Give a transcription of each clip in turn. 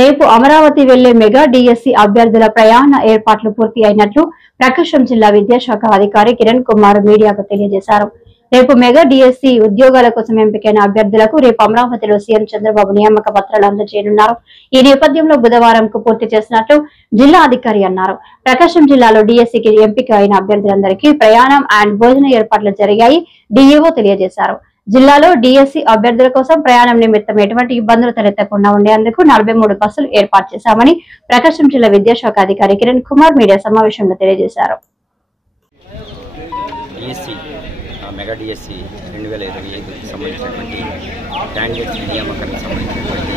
రేపు అమరావతి వెళ్లే mega DSC అభ్యర్థుల ప్రయాణ ఏర్పాట్లు పూర్తి అయినట్లు ప్రకాశం జిల్లా విద్యాశాఖ అధికారి కిరణ్ కుమార్ మీడియాకు తెలియజేశారు. రేపు మెగా డిఎస్సి ఉద్యోగాల కోసం ఎంపికైన అభ్యర్థులకు రేపు అమరావతిలో సీఎం చంద్రబాబు నియామక పత్రాలు అందజేయనున్నారు. ఈ నేపథ్యంలో బుధవారంకు పూర్తి చేసినట్లు జిల్లా అధికారి అన్నారు. ప్రకాశం జిల్లాలో డిఎస్సికి ఎంపిక అయిన అభ్యర్థులందరికీ ప్రయాణం అండ్ భోజన ఏర్పాట్లు జరిగాయి డిఈఓ తెలియజేశారు. జిల్లాలో డిఎస్సి అభ్యర్థుల కోసం ప్రయాణం నిమిత్తం ఎటువంటి ఇబ్బందులు తలెత్తకుండా ఉండేందుకు 43 బస్సులు ఏర్పాటు చేశామని ప్రకాశం జిల్లా విద్యాశాఖ అధికారి కిరణ్ కుమార్ మీడియా సమావేశంలో తెలియజేశారు. మెగా డిఎస్సి 2025కి సంబంధించినటువంటి క్యాండిడేట్స్ నియామకానికి సంబంధించినటువంటి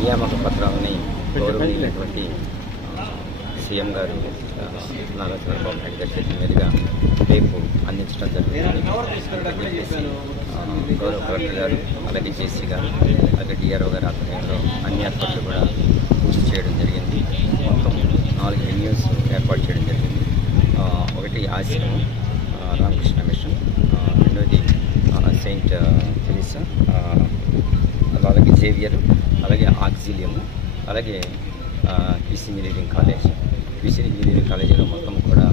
నియామక పత్రాలని గౌరవనీయులైనటువంటి సీఎం గారు నారా చంద్రబాబు నాయుడు గారి చేతుల మీదుగా రేపు అందించడం జరుగుతుంది. గౌరవ కలెక్టర్ గారు, అలాగే జేసీ గారు, అలాగే డిఆర్ఓ గారి ఆధ్వర్యంలో అన్ని ఏర్పాట్లు కూడా పూర్తి చేయడం జరిగింది. మొత్తం 4 వెన్యూస్ ఏర్పాటు చేయడం జరిగింది. ఒకటి ఆశ్రమం రామకృష్ణ మిషన్, రెండవది సెయింట్ తెరీసా, అలాగే జేవియర్, అలాగే ఆక్సిలియము, అలాగే QIS engineering college. QIS engineering కాలేజీలో మొత్తం కూడా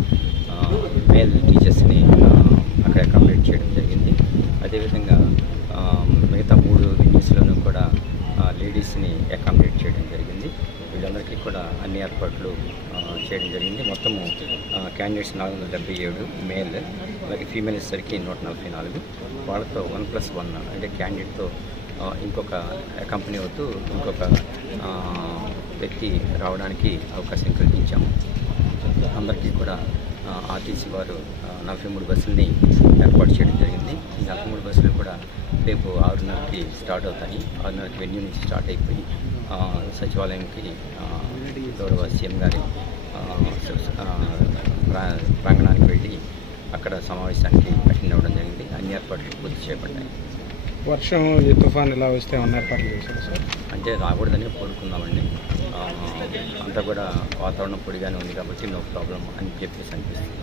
మేల్ టీచర్స్ని అక్కడ అకామిడేట్ చేయడం జరిగింది. అదేవిధంగా మిగతా 3 వెన్యూస్లోనూ కూడా లేడీస్ని అకామిడేట్ చేయడం జరిగింది. వీళ్ళందరికీ కూడా అన్ని ఏర్పాట్లు చేయడం జరిగింది. మొత్తము క్యాండిడేట్స్ 477 మేల్, అలాగే ఫీమేల్ వచ్చేసరికి 144. వాళ్ళతో 1+1 అంటే క్యాండిడేట్తో ఇంకొక కంపెనీ అవుతూ ఇంకొక వ్యక్తి రావడానికి అవకాశం కల్పించాము. అందరికీ కూడా ఆర్టీసీ వారు 43 బస్సులని ఏర్పాటు చేయడం జరిగింది. ఈ 43 బస్సులు కూడా రేపు 6:30కి స్టార్ట్ అవుతాయి. 6:30కి వెన్యూ నుంచి స్టార్ట్ అయిపోయి సచివాలయంకి గౌరవ సీఎం గారి ప్రాంగణానికి వెళ్ళి అక్కడ సమావేశానికి అటెండ్ అవ్వడం జరిగింది. అన్ని ఏర్పాట్లు పూర్తి చేయబడ్డాయి. వర్షం తుఫాన్ ఇలా వస్తే ఏమన్నా ఏర్పాట్లు చేశారు సార్? అంటే రాకూడదని కోరుకుందామండి. అంతా కూడా వాతావరణం పొడిగానే ఉంది కాబట్టి నో ప్రాబ్లం అని చెప్పేసి అనిపిస్తుంది.